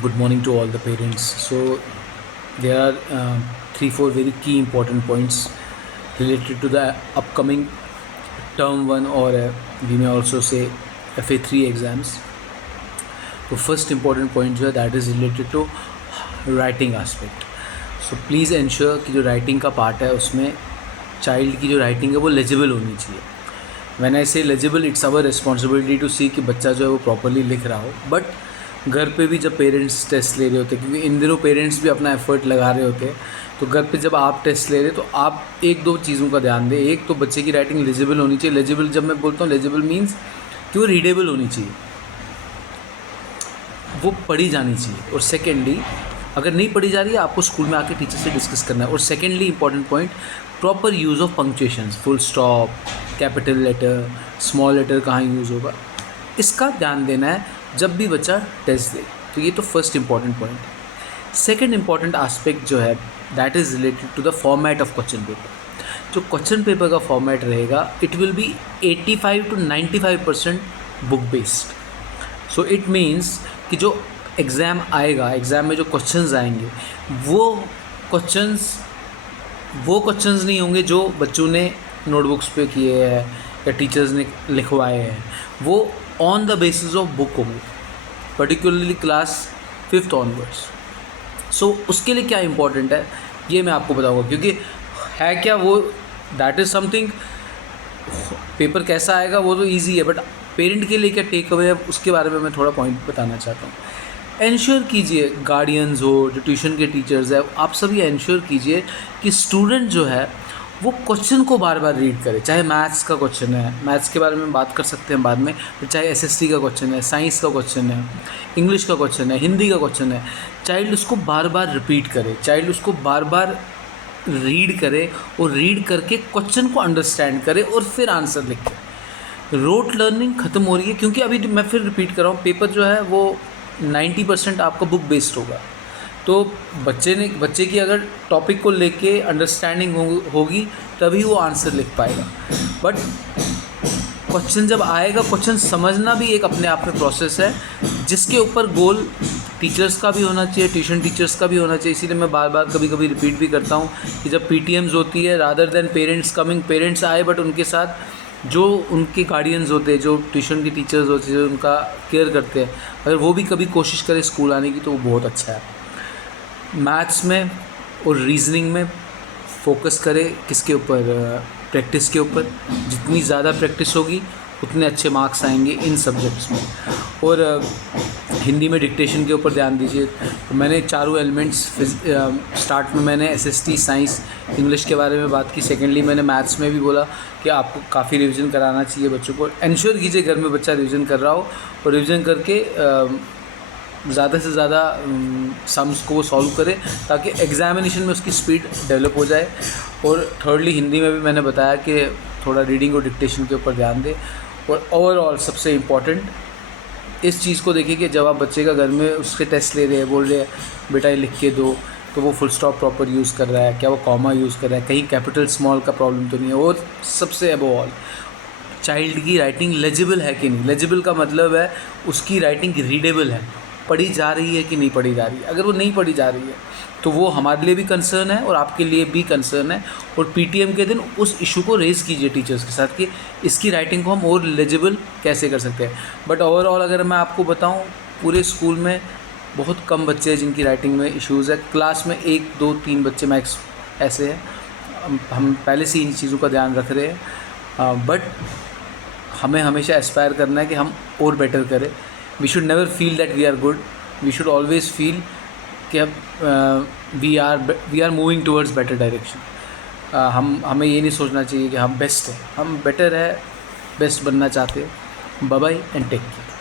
Good morning to all the parents. So there are 3-4 very key important points related to the upcoming term 1 or we may also say FA3 exams. तो first important point जो है that is related to writing aspect. So please ensure कि जो writing का part है उसमें child की जो राइटिंग है वो लेजिबल होनी चाहिए. When I say legible, it's our responsibility to see कि बच्चा जो है वो प्रॉपरली लिख रहा हो. बट घर पे भी जब पेरेंट्स टेस्ट ले रहे होते हैं, क्योंकि इन दिनों पेरेंट्स भी अपना एफर्ट लगा रहे होते हैं, तो घर पे जब आप टेस्ट ले रहे तो आप एक दो चीज़ों का ध्यान दें. एक तो बच्चे की राइटिंग लेजिबल होनी चाहिए. लेजिबल जब मैं बोलता हूँ, लेजिबल मीन्स कि वो रीडेबल होनी चाहिए, वो पढ़ी जानी चाहिए. और सेकेंडली, अगर नहीं पढ़ी जा रही है आपको स्कूल में आके टीचर से डिस्कस करना है. और secondly important point, proper use of punctuations, full stop, capital letter, small letter कहाँ यूज़ होगा, इसका ध्यान देना है जब भी बच्चा टेस्ट दे. तो ये तो फर्स्ट इंपॉर्टेंट पॉइंट है. सेकेंड इंपॉर्टेंट आस्पेक्ट जो है that is related to the format of question paper. जो क्वेश्चन पेपर का फॉर्मेट रहेगा it will be 85 to 95% book based. So it means कि जो एग्ज़ाम आएगा, एग्ज़ाम में जो क्वेश्चंस आएंगे वो क्वेश्चंस नहीं होंगे जो बच्चों ने नोटबुक्स पे किए हैं या टीचर्स ने लिखवाए हैं. वो on the basis of book होंगे, पर्टिकुलरली क्लास 5th ऑनवर्ड्स. सो उसके लिए क्या इंपॉर्टेंट है ये मैं आपको बताऊंगा, क्योंकि है क्या वो, दैट इज़ समथिंग. पेपर कैसा आएगा वो तो ईजी है, बट पेरेंट के लिए क्या टेक अवे है उसके बारे में मैं थोड़ा पॉइंट बताना चाहता हूँ. एंश्योर कीजिए, गार्डियंस हो, जो ट्यूशन के टीचर्स है, आप सभी एंश्योर कीजिए कि स्टूडेंट जो है वो क्वेश्चन को बार बार रीड करे. चाहे मैथ्स का क्वेश्चन है, मैथ्स के बारे में बात कर सकते हैं बाद में, तो चाहे एसएसटी का क्वेश्चन है, साइंस का क्वेश्चन है, इंग्लिश का क्वेश्चन है, हिंदी का क्वेश्चन है, चाइल्ड उसको बार बार रिपीट करे, चाइल्ड उसको बार बार रीड करे और रीड करके क्वेश्चन को अंडरस्टैंड करे और फिर आंसर लिखे. रोट लर्निंग ख़त्म हो रही है, क्योंकि अभी मैं फिर रिपीट कर रहा हूँ, पेपर जो है वो 90% आपका बुक बेस्ड होगा. तो बच्चे की अगर टॉपिक को लेके अंडरस्टैंडिंग होगी तभी वो आंसर लिख पाएगा. बट क्वेश्चन जब आएगा, क्वेश्चन समझना भी एक अपने आप में प्रोसेस है, जिसके ऊपर गोल टीचर्स का भी होना चाहिए, ट्यूशन टीचर्स का भी होना चाहिए. इसीलिए मैं बार बार कभी कभी रिपीट भी करता हूँ कि जब पीटीएम्स होती है, रादर देन पेरेंट्स आए, बट उनके साथ जो उनके गार्डियंस होते हैं, जो ट्यूशन के टीचर्स होते हैं, जो उनका केयर करते हैं, अगर वो भी कभी कोशिश करें स्कूल आने की तो वो बहुत अच्छा है. मैथ्स में और रीजनिंग में फोकस करें किसके ऊपर, प्रैक्टिस के ऊपर. जितनी ज़्यादा प्रैक्टिस होगी उतने अच्छे मार्क्स आएंगे इन सब्जेक्ट्स में. और हिंदी में डिक्टेशन के ऊपर ध्यान दीजिए. तो मैंने चारों एलिमेंट्स स्टार्ट में मैंने एसएसटी, साइंस, इंग्लिश के बारे में बात की. सेकेंडली मैंने मैथ्स में भी बोला कि आपको काफ़ी रिवीजन कराना चाहिए बच्चों को. इंश्योर कीजिए घर में बच्चा रिवीजन कर रहा हो और रिवीजन करके ज़्यादा से ज़्यादा सम्स को वो सॉल्व करें ताकि एग्ज़ामिनेशन में उसकी स्पीड डेवलप हो जाए. और थर्डली हिंदी में भी मैंने बताया कि थोड़ा रीडिंग और डिक्टेशन के ऊपर ध्यान दें. और ओवरऑल सबसे इम्पॉर्टेंट इस चीज़ को देखिए कि जब आप बच्चे का घर में उसके टेस्ट ले रहे हैं, बोल रहे हैं बेटा ये लिख के दो, तो वो फुल स्टॉप प्रॉपर यूज़ कर रहा है, क्या वो कॉमा यूज़ कर रहा है, कहीं कैपिटल स्मॉल का प्रॉब्लम तो नहीं है. और सबसे अबव ऑल, चाइल्ड की राइटिंग लेजिबल है कि नहीं. लेजिबल का मतलब है उसकी राइटिंग रीडेबल है, पढ़ी जा रही है कि नहीं पढ़ी जा रही है. अगर वो नहीं पढ़ी जा रही है तो वो हमारे लिए भी कंसर्न है और आपके लिए भी कंसर्न है. और पीटीएम के दिन उस इशू को रेज़ कीजिए टीचर्स के साथ कि इसकी राइटिंग को हम और लेजिबल कैसे कर सकते हैं. बट ओवरऑल अगर मैं आपको बताऊं, पूरे स्कूल में बहुत कम बच्चे हैं जिनकी राइटिंग में इश्यूज़ है. क्लास में 1, 2, 3 बच्चे मैक्स ऐसे हैं. हम पहले से इन चीज़ों का ध्यान रख रहे हैं, बट हमें हमेशा एस्पायर करना है कि हम और बेटर करें. We should never feel that we are good. We should always feel कि अब we are moving towards better direction. हमें ये नहीं सोचना चाहिए कि हम बेस्ट हैं. हम बेटर है, बेस्ट बनना चाहते हैं. Bye bye and take care.